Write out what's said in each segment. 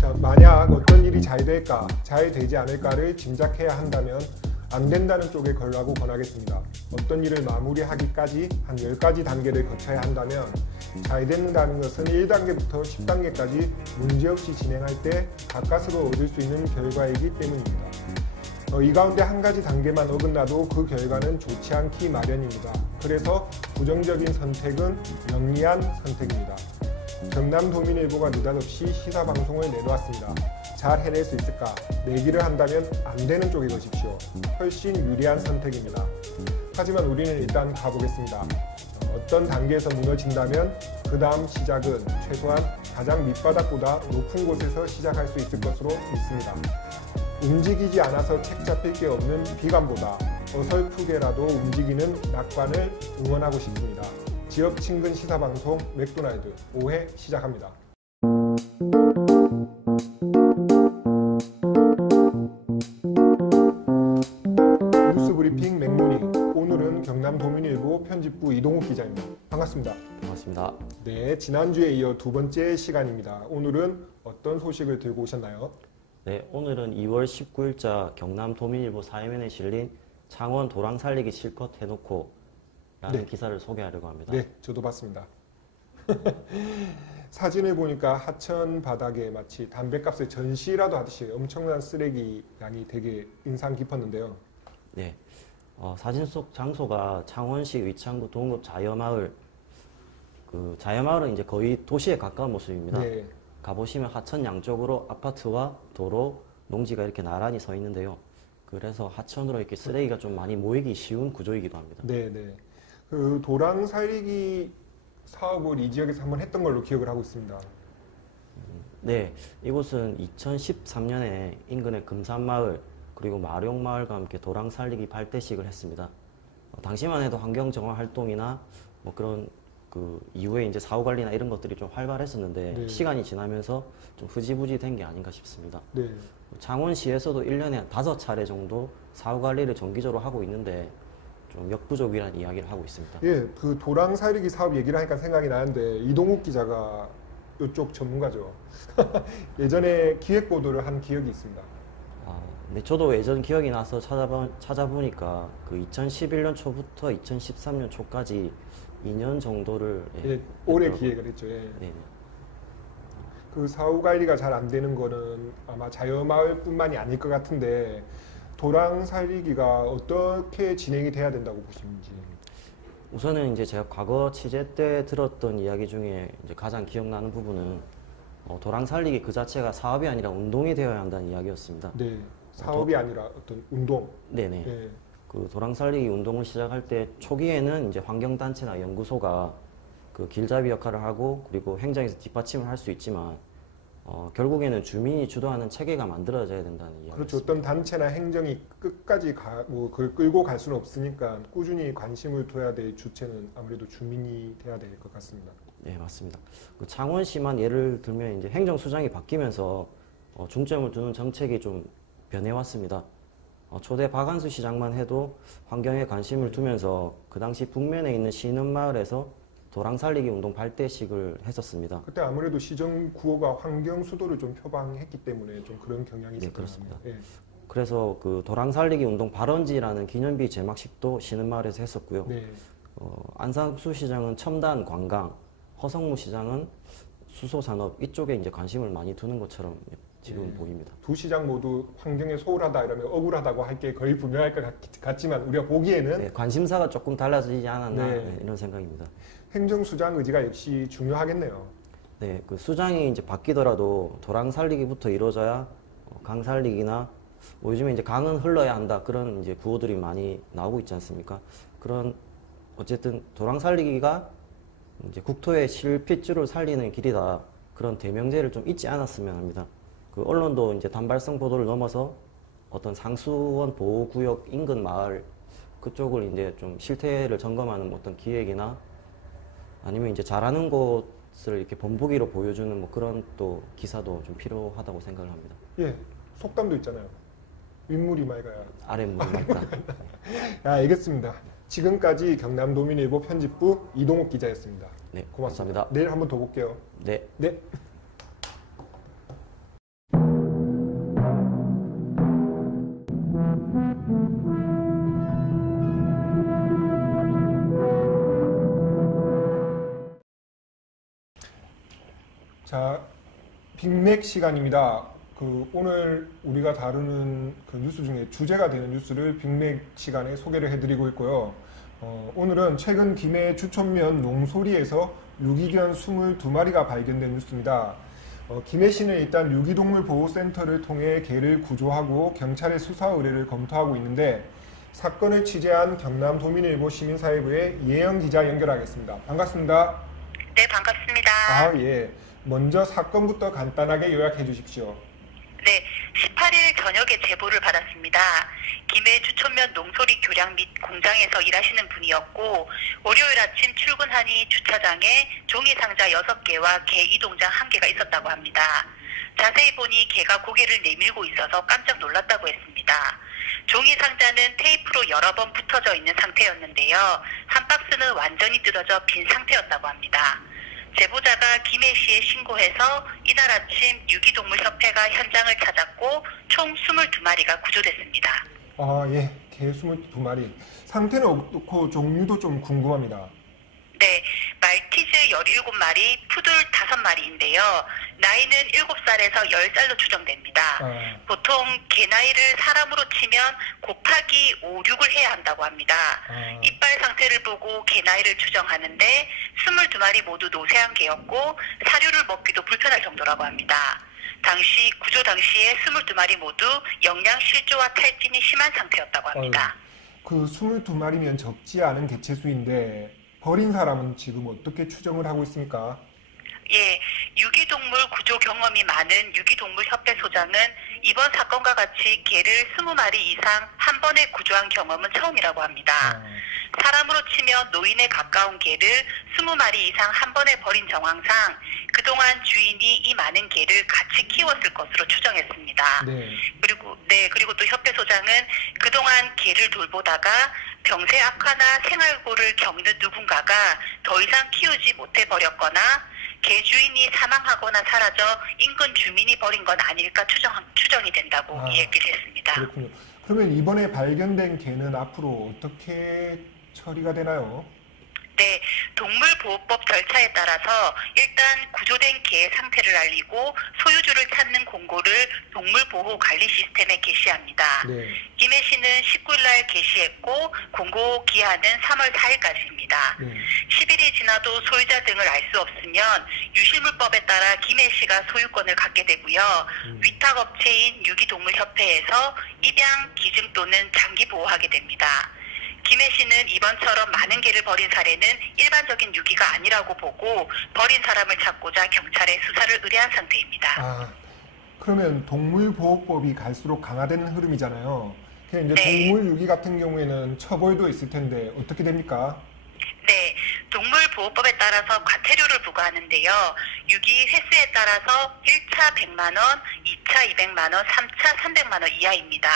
자, 만약 어떤 일이 잘 될까, 잘 되지 않을까를 짐작해야 한다면 안 된다는 쪽에 걸라고 권하겠습니다. 어떤 일을 마무리하기까지 한 10가지 단계를 거쳐야 한다면 잘 된다는 것은 1단계부터 10단계까지 문제없이 진행할 때 가까스로 얻을 수 있는 결과이기 때문입니다. 이 가운데 한 가지 단계만 어긋나도 그 결과는 좋지 않기 마련입니다. 그래서 부정적인 선택은 영리한 선택입니다. 경남도민일보가 느닷없이 시사방송을 내놓았습니다. 잘 해낼 수 있을까? 내기를 한다면 안 되는 쪽에 거십시오. 훨씬 유리한 선택입니다. 하지만 우리는 일단 가보겠습니다. 어떤 단계에서 무너진다면 그 다음 시작은 최소한 가장 밑바닥보다 높은 곳에서 시작할 수 있을 것으로 믿습니다. 움직이지 않아서 책 잡힐 게 없는 비관보다 어설프게라도 움직이는 낙관을 응원하고 싶습니다. 지역 친근 시사방송 맥도날드 5회 시작합니다. 뉴스브리핑 맥모닝. 오늘은 경남도민일보 편집부 이동욱 기자입니다. 반갑습니다. 반갑습니다. 네, 지난주에 이어 두 번째 시간입니다. 오늘은 어떤 소식을 들고 오셨나요? 네, 오늘은 2월 19일자 경남도민일보 사회면에 실린 창원 도랑 살리기 실컷 해놓고 라는 기사를 소개하려고 합니다. 네, 저도 봤습니다. 사진을 보니까 하천 바닥에 마치 담뱃값을 전시라도 하듯이 엄청난 쓰레기 양이 되게 인상 깊었는데요. 네, 사진 속 장소가 창원시 의창구 동읍 자여마을. 자여마을은 이제 거의 도시에 가까운 모습입니다. 네. 가보시면 하천 양쪽으로 아파트와 도로, 농지가 이렇게 나란히 서 있는데요. 그래서 하천으로 이렇게 쓰레기가 좀 많이 모이기 쉬운 구조이기도 합니다. 네, 네. 그 도랑 살리기 사업을 이 지역에서 한번 했던 걸로 기억을 하고 있습니다. 네, 이곳은 2013년에 인근의 금산마을 그리고 마룡마을과 함께 도랑 살리기 발대식을 했습니다. 당시만 해도 환경 정화 활동이나 뭐 그런 이후에 이제 사후 관리나 이런 것들이 좀 활발했었는데 네. 시간이 지나면서 좀 흐지부지 된 게 아닌가 싶습니다. 네. 창원시에서도 1년에 5차례 정도 사후 관리를 정기적으로 하고 있는데 좀 역부족이라는 이야기를 하고 있습니다. 예, 그 도랑 살리기 사업 얘기를 하니까 생각이 나는데 이동욱 기자가 이쪽 전문가죠. 예전에 기획 보도를 한 기억이 있습니다. 네, 저도 예전 기억이 나서 찾아보니까 그 2011년 초부터 2013년 초까지 2년 정도를 올해 기획을 했죠. 예. 네. 그 사후 관리가 잘 안 되는 거는 아마 자여마을뿐만이 아닐 것 같은데 도랑 살리기가 어떻게 진행이 돼야 된다고 보시는지. 우선은 이제 제가 과거 취재 때 들었던 이야기 중에 이제 가장 기억나는 부분은 도랑 살리기 그 자체가 사업이 아니라 운동이 되어야 한다는 이야기였습니다. 네, 사업이 아니라 어떤 운동. 네네. 네. 그 도랑 살리기 운동을 시작할 때 초기에는 이제 환경단체나 연구소가 그 길잡이 역할을 하고 그리고 행정에서 뒷받침을 할 수 있지만 결국에는 주민이 주도하는 체계가 만들어져야 된다는 이야기입니다. 그렇죠. 어떤 단체나 행정이 끝까지 그걸 끌고 갈 수는 없으니까 꾸준히 관심을 둬야 될 주체는 아무래도 주민이 돼야 될 것 같습니다. 네, 맞습니다. 그 창원시만 예를 들면 이제 행정수장이 바뀌면서 중점을 두는 정책이 좀 변해왔습니다. 초대 박한수 시장만 해도 환경에 관심을 두면서 그 당시 북면에 있는 신흥마을에서 도랑 살리기 운동 발대식을 했었습니다. 그때 아무래도 시정 구호가 환경 수도를 좀 표방했기 때문에 좀 그런 경향이 있었던 것 그렇습니다. 같아요. 예. 그래서 그 도랑 살리기 운동 발원지라는 기념비 제막식도 신흥마을에서 했었고요. 네. 안상수 시장은 첨단 관광, 허성무 시장은 수소산업 이쪽에 이제 관심을 많이 두는 것처럼 지금 보입니다. 두 시장 모두 환경에 소홀하다 이러면 억울하다고 할 게 거의 분명할 것 같지만 우리가 보기에는 네, 관심사가 조금 달라지지 않았나 네. 이런 생각입니다. 행정수장 의지가 역시 중요하겠네요. 네, 그 수장이 이제 바뀌더라도 도랑 살리기부터 이루어져야 강 살리기나 요즘에 이제 강은 흘러야 한다 그런 이제 구호들이 많이 나오고 있지 않습니까? 그런 어쨌든 도랑 살리기가 이제 국토의 실핏줄을 살리는 길이다 그런 대명제를 좀 잊지 않았으면 합니다. 그 언론도 이제 단발성 보도를 넘어서 어떤 상수원 보호구역 인근 마을 그쪽을 이제 좀 실태를 점검하는 어떤 기획이나 아니면 이제 잘하는 곳을 이렇게 본보기로 보여주는 뭐 그런 또 기사도 좀 필요하다고 생각을 합니다. 예, 속담도 있잖아요. 윗물이 맑아야 아랫물이 맑다. 알겠습니다. 지금까지 경남도민일보 편집부 이동욱 기자였습니다. 네, 고맙습니다. 감사합니다. 내일 한번 더 볼게요. 네. 네. 자, 빅맥 시간입니다. 오늘 우리가 다루는 그 뉴스 중에 주제가 되는 뉴스를 빅맥 시간에 소개를 해드리고 있고요. 오늘은 최근 김해 주촌면 농소리에서 유기견 22마리가 발견된 뉴스입니다. 김해시는 일단 유기동물보호센터를 통해 개를 구조하고 경찰의 수사 의뢰를 검토하고 있는데 사건을 취재한 경남도민일보 시민사회부의 이혜영 기자 연결하겠습니다. 반갑습니다. 네, 반갑습니다. 아, 예. 먼저 사건부터 간단하게 요약해 주십시오. 네, 18일 저녁에 제보를 받았습니다. 김해 주촌면 농소리 교량 및 공장에서 일하시는 분이었고 월요일 아침 출근하니 주차장에 종이 상자 6개와 개 이동장 1개가 있었다고 합니다. 자세히 보니 개가 고개를 내밀고 있어서 깜짝 놀랐다고 했습니다. 종이 상자는 테이프로 여러 번 붙어져 있는 상태였는데요. 한 박스는 완전히 뜯어져 빈 상태였다고 합니다. 제보자가 김해시에 신고해서 이날 아침 유기동물협회가 현장을 찾았고 총 22마리가 구조됐습니다. 아, 예. 개 22마리. 상태는 어떻고 종류도 좀 궁금합니다. 네, 말티즈 17마리, 푸들 5마리인데요. 나이는 7살에서 10살로 추정됩니다. 보통 개 나이를 사람으로 치면 곱하기 5, 6을 해야 한다고 합니다. 이빨 상태를 보고 개 나이를 추정하는데 22마리 모두 노쇠한 개였고 사료를 먹기도 불편할 정도라고 합니다. 당시 구조 당시에 22마리 모두 영양 실조와 탈진이 심한 상태였다고 합니다. 그 22마리면 적지 않은 개체수인데 버린 사람은 지금 어떻게 추정을 하고 있습니까? 예, 유기동물 구조 경험이 많은 유기동물협회 소장은 이번 사건과 같이 개를 20마리 이상 한 번에 구조한 경험은 처음이라고 합니다. 사람으로 치면 노인에 가까운 개를 20마리 이상 한 번에 버린 정황상 그동안 주인이 이 많은 개를 같이 키웠을 것으로 추정했습니다. 그리고 또 협회 소장은 그동안 개를 돌보다가 병세 악화나 생활고를 겪는 누군가가 더 이상 키우지 못해 버렸거나 개 주인이 사망하거나 사라져 인근 주민이 버린 건 아닐까 추정이 된다고 얘기를 했습니다. 그렇군요. 그러면 이번에 발견된 개는 앞으로 어떻게 처리가 되나요? 네, 동물보호법 절차에 따라서 일단 구조된 개의 상태를 알리고 소유주를 찾는 공고를 동물보호관리 시스템에 게시합니다. 네. 김해시는 19일 날 게시했고 공고 기한은 3월 4일까지입니다. 10일이 지나도 소유자 등을 알 수 없으면 유실물법에 따라 김해시가 소유권을 갖게 되고요. 위탁업체인 유기동물협회에서 입양, 기증 또는 장기 보호하게 됩니다. 김해시는 이번처럼 많은 개를 버린 사례는 일반적인 유기가 아니라고 보고 버린 사람을 찾고자 경찰에 수사를 의뢰한 상태입니다. 그러면 동물보호법이 갈수록 강화되는 흐름이잖아요. 이제 네. 동물 유기 같은 경우에는 처벌도 있을 텐데 어떻게 됩니까? 네, 동물보호법에 따라서 과태료를 부과하는데요. 유기 횟수에 따라서 1차 100만 원, 2차 200만 원, 3차 300만 원 이하입니다.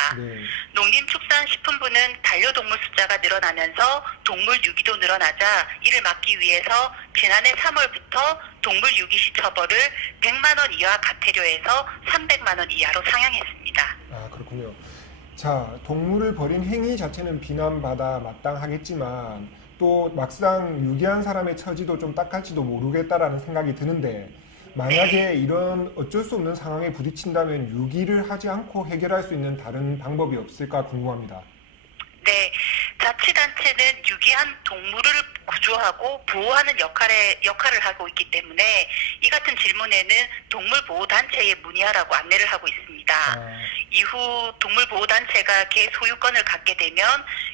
농림축산식품부는 반려동물 숫자가 늘어나면서 동물 유기도 늘어나자 이를 막기 위해서 지난해 3월부터 동물 유기 시 처벌을 100만 원 이하 과태료에서 300만 원 이하로 상향했습니다. 그렇군요. 자, 동물을 버린 행위 자체는 비난받아 마땅하겠지만 또 막상 유기한 사람의 처지도 좀 딱할지도 모르겠다라는 생각이 드는데 만약에 이런 어쩔 수 없는 상황에 부딪힌다면 유기를 하지 않고 해결할 수 있는 다른 방법이 없을까 궁금합니다. 네, 자치단체는 유기한 동물을 구조하고 보호하는 역할을 하고 있기 때문에 이 같은 질문에는 동물보호단체에 문의하라고 안내를 하고 있습니다. 이후 동물보호단체가 개 소유권을 갖게 되면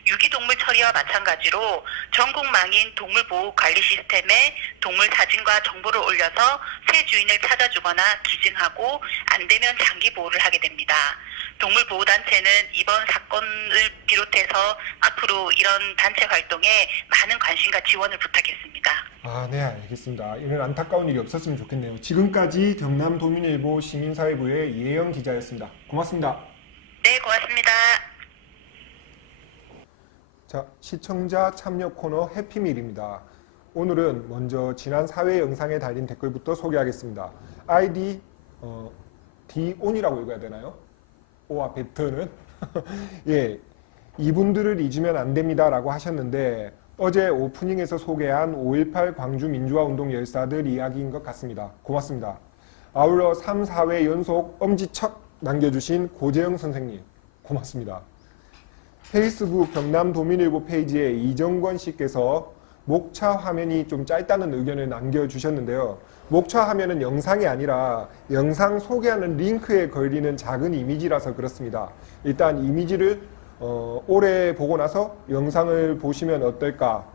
유기동물 처리와 마찬가지로 전국망인 동물보호관리 시스템에 동물 사진과 정보를 올려서 새 주인을 찾아주거나 기증하고 안 되면 장기 보호를 하게 됩니다. 동물보호단체는 이번 사건을 비롯해서 앞으로 이런 단체 활동에 많은 관심과 지원을 부탁했습니다. 네, 알겠습니다. 이런 안타까운 일이 없었으면 좋겠네요. 지금까지 경남도민일보 시민사회부의 이혜영 기자였습니다. 고맙습니다. 네, 고맙습니다. 자, 시청자 참여 코너 해피밀입니다. 오늘은 먼저 지난 사회 영상에 달린 댓글부터 소개하겠습니다. 아이디 디온이라고 읽어야 되나요? 오와 베트는 예, 이분들을 잊으면 안 됩니다 라고 하셨는데 어제 오프닝에서 소개한 5.18 광주민주화운동 열사들 이야기인 것 같습니다. 고맙습니다. 아울러 3, 4회 연속 엄지척 남겨주신 고재영 선생님 고맙습니다. 페이스북 경남도민일보 페이지에 이정권 씨께서 목차 화면이 좀 짧다는 의견을 남겨주셨는데요. 목차 화면은 영상이 아니라 영상 소개하는 링크에 걸리는 작은 이미지라서 그렇습니다. 일단 이미지를 오래 보고 나서 영상을 보시면 어떨까?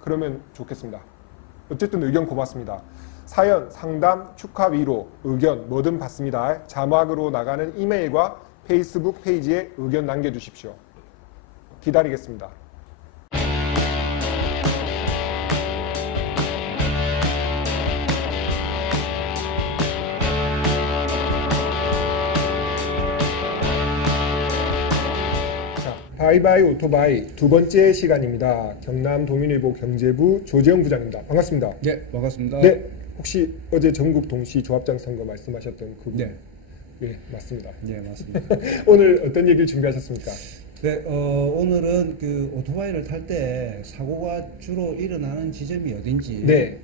그러면 좋겠습니다. 어쨌든 의견 고맙습니다. 사연, 상담, 축하, 위로, 의견 뭐든 받습니다. 자막으로 나가는 이메일과 페이스북 페이지에 의견 남겨주십시오. 기다리겠습니다. 바이바이 오토바이 두 번째 시간입니다. 경남도민일보 경제부 조재영 부장입니다. 반갑습니다. 네, 반갑습니다. 네, 혹시 어제 전국 동시 조합장 선거 말씀하셨던 그분? 네. 네, 맞습니다. 네, 맞습니다. 오늘 어떤 얘기를 준비하셨습니까? 네, 오늘은 그 오토바이를 탈 때 사고가 주로 일어나는 지점이 어딘지. 네.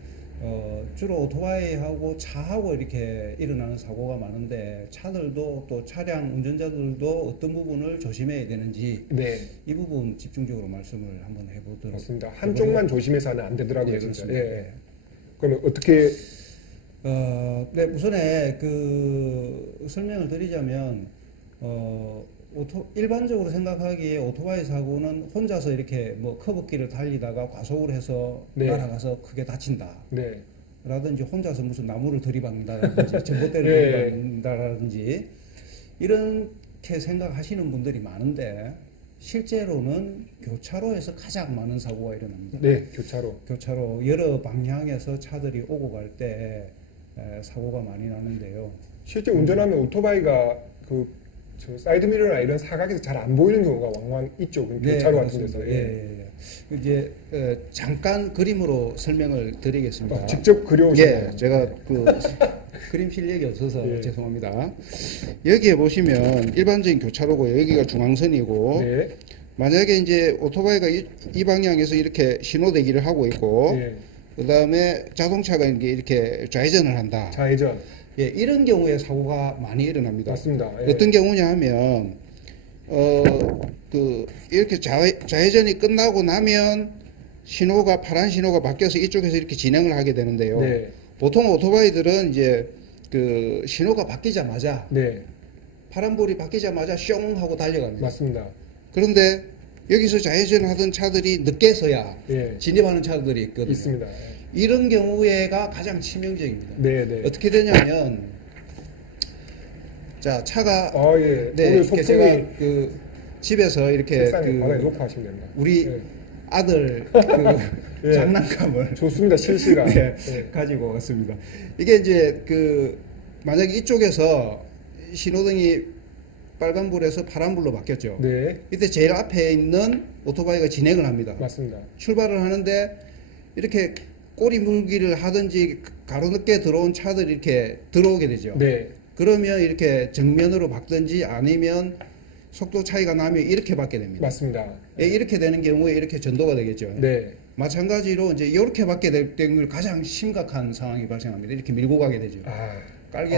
주로 오토바이하고 차하고 이렇게 일어나는 사고가 많은데 차들도 또 차량 운전자들도 어떤 부분을 조심해야 되는지 네. 이 부분 집중적으로 말씀을 한번 해보도록 맞습니다. 한쪽만 조심해서는 안 되더라고요. 네, 진짜. 그렇습니다. 예. 그러면 어떻게 네, 우선에 그 설명을 드리자면 일반적으로 생각하기에 오토바이 사고는 혼자서 이렇게 뭐 커브길을 달리다가 과속을 해서 네. 날아가서 크게 다친다. 네. 라든지 혼자서 무슨 나무를 들이박는다라든지 전봇대를 네. 들이박는다라든지 이렇게 생각하시는 분들이 많은데 실제로는 교차로에서 가장 많은 사고가 일어납니다. 네, 교차로. 여러 방향에서 차들이 오고 갈 때 사고가 많이 나는데요. 실제 운전하면 오토바이가 저 사이드미러나 이런 사각에서 잘 안 보이는 경우가 왕왕 있죠. 교차로 같은 데서. 예. 이제 잠깐 그림으로 설명을 드리겠습니다. 직접 그려오셨나요? 예, 제가 그 그림 실력이 없어서 예. 죄송합니다. 여기에 보시면 일반적인 교차로고 여기가 중앙선이고 네. 만약에 이제 오토바이가 이 방향에서 이렇게 신호 대기를 하고 있고 네. 그 다음에 자동차가 이렇게 좌회전을 한다. 좌회전. 예, 이런 경우에 사고가 많이 일어납니다. 맞습니다. 예. 어떤 경우냐 하면 이렇게 좌회전이 끝나고 나면 신호가 파란 신호가 바뀌어서 이쪽에서 이렇게 진행을 하게 되는데요. 네. 보통 오토바이들은 이제 그 신호가 바뀌자마자 네. 파란불이 바뀌자마자 숑 하고 달려갑니다. 맞습니다. 그런데 여기서 좌회전하던 차들이 늦게서야 예. 진입하는 차들이 있거든요. 있습니다. 이런 경우에가 가장 치명적입니다. 네, 네. 어떻게 되냐면 자 차가 예. 네, 오늘 이렇게 소품이 제가 그 집에서 이렇게 책상에 바닥에 놓고 하시면 됩니다. 우리 예. 아들 그 예. 장난감을 좋습니다. 실시간. 네, 예. 가지고 왔습니다. 이게 이제 만약에 이쪽에서 신호등이 빨간불에서 파란불로 바뀌었죠. 네. 이때 제일 앞에 있는 오토바이가 진행을 합니다. 맞습니다. 출발을 하는데 이렇게 꼬리 물기를 하든지 가로늦게 들어온 차들이 이렇게 들어오게 되죠. 네. 그러면 이렇게 정면으로 박든지 아니면 속도 차이가 나면 이렇게 받게 됩니다. 맞습니다. 예, 이렇게 되는 경우에 이렇게 전도가 되겠죠. 네. 마찬가지로 이제 이렇게 받게 될 경우 가장 심각한 상황이 발생합니다. 이렇게 밀고 가게 되죠. 깔게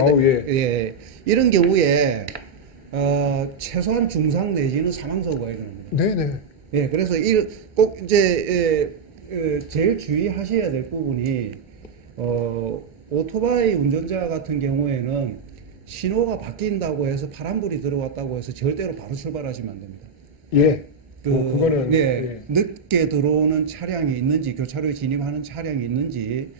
예. 이런 경우에 최소한 중상 내지는 사망 사고가 일어납니다. 네네. 예, 그래서 꼭 이제 제일 주의하셔야 될 부분이 오토바이 운전자 같은 경우에는 신호가 바뀐다고 해서 파란불이 들어왔다고 해서 절대로 바로 출발하시면 안 됩니다. 예. 그거는 네, 예. 늦게 들어오는 차량이 있는지 교차로에 진입하는 차량이 있는지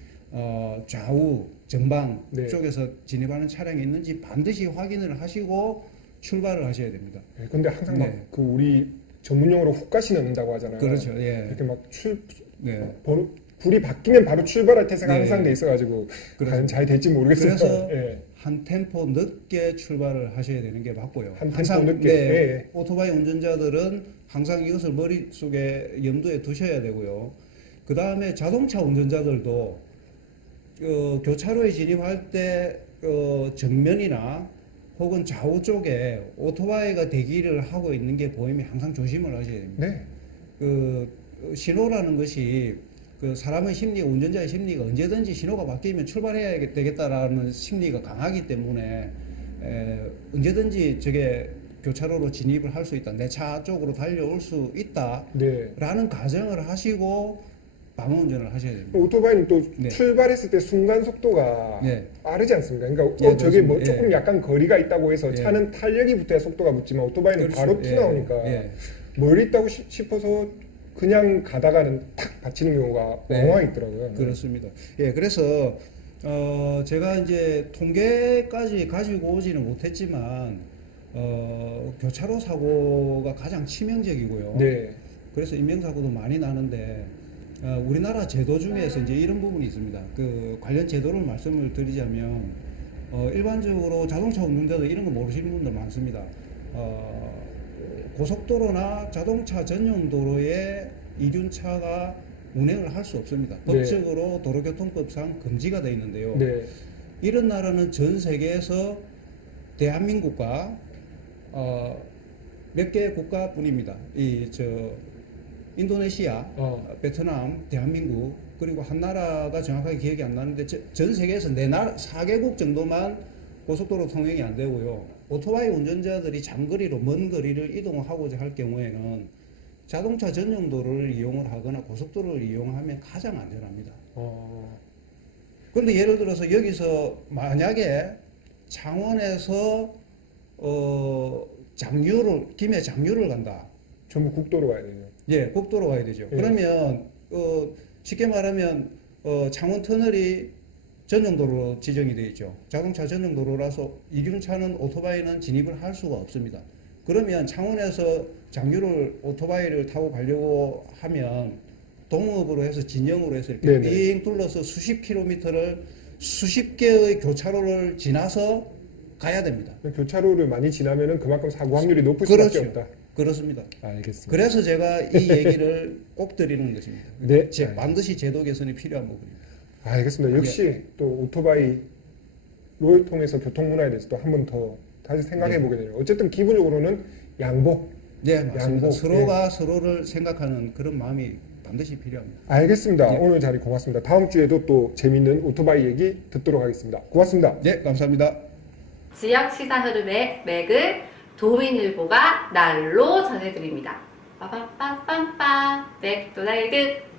좌우 전방 네. 쪽에서 진입하는 차량이 있는지 반드시 확인을 하시고 출발을 하셔야 됩니다. 예, 근데 항상 네. 막 우리 전문용어로 훅가시 넣는다고 하잖아요. 그렇죠. 예. 이렇게 막 네. 번호 불이 바뀌면 바로 출발할 태세가 네. 항상 돼 있어가지고 과연 잘 될지 모르겠어요. 그래서 예. 한 템포 늦게 출발을 하셔야 되는 게 맞고요. 한 항상 템포 늦게. 네, 예. 오토바이 운전자들은 항상 이것을 머릿속에 염두에 두셔야 되고요. 그 다음에 자동차 운전자들도 교차로에 진입할 때 정면이나 혹은 좌우 쪽에 오토바이가 대기를 하고 있는 게 보이면 항상 조심을 하셔야 됩니다. 네. 신호라는 것이 사람의 심리가, 운전자의 심리가 언제든지 신호가 바뀌면 출발해야 되겠다라는 심리가 강하기 때문에 언제든지 저게 교차로로 진입을 할 수 있다. 내 차 쪽으로 달려올 수 있다. 네. 라는 가정을 하시고 방어운전을 하셔야 됩니다. 오토바이는 또 네. 출발했을 때 순간 속도가 네. 빠르지 않습니까? 그러니까 네, 저게 뭐 그렇습니다. 조금 예. 약간 거리가 있다고 해서 예. 차는 탄력이 붙어야 속도가 붙지만 오토바이는 그렇죠. 바로 튀어나오니까 예. 멀리 있다고 싶어서 그냥 가다가는 탁 받치는 경우가 네. 왕왕 있더라고요. 그렇습니다. 예, 그래서 제가 이제 통계까지 가지고 오지는 못했지만 교차로 사고가 가장 치명적이고요. 네. 그래서 인명사고도 많이 나는데 우리나라 제도 중에서 이제 이런 부분이 있습니다. 관련 제도를 말씀을 드리자면 일반적으로 자동차 운전자들 이런 거 모르시는 분들 많습니다. 고속도로나 자동차 전용 도로에 이륜차가 운행을 할 수 없습니다. 네. 법적으로 도로교통법상 금지가 되어 있는데요. 네. 이런 나라는 전 세계에서 대한민국과 몇 개의 국가뿐입니다. 인도네시아, 베트남, 대한민국, 그리고 한 나라가 정확하게 기억이 안 나는데 전 세계에서 4개국 정도만 고속도로 통행이 안 되고요. 오토바이 운전자들이 장거리로 먼 거리를 이동하고자 할 경우에는 자동차 전용 도로를 이용을 하거나 고속도로를 이용하면 가장 안전합니다. 그런데 예를 들어서 여기서 만약에 창원에서 김해 장유를 간다. 전부 국도로 가야 되죠. 예, 국도로 가야 되죠. 예. 그러면 쉽게 말하면 창원 터널이 전용도로로 지정이 되어 있죠. 자동차 전용도로라서 이륜차는 오토바이는 진입을 할 수가 없습니다. 그러면 창원에서 장유를 오토바이를 타고 가려고 하면 동업으로 해서 진영으로 해서 이렇게 네네. 빙 둘러서 수십 킬로미터를 수십 개의 교차로를 지나서 가야 됩니다. 교차로를 많이 지나면은 그만큼 사고 확률이 높을 수밖에 그렇죠. 없다. 그렇습니다. 알겠습니다. 그래서 제가 이 얘기를 꼭 드리는 것입니다. 네. 반드시 제도 개선이 필요한 부분입니다. 알겠습니다. 역시 또 오토바이를 통해서 교통문화에 대해서 또 한 번 더 다시 생각해 보게 되네요. 어쨌든 기본적으로는 양보. 네, 맞습니다. 양보. 서로가 서로를 생각하는 그런 마음이 반드시 필요합니다. 알겠습니다. 네. 오늘 자리 고맙습니다. 다음 주에도 또 재밌는 오토바이 얘기 듣도록 하겠습니다. 고맙습니다. 네, 감사합니다. 지역 시사 흐름의 맥을 도민일보가 날로 전해드립니다. 빠밤빰빰빰 맥도날드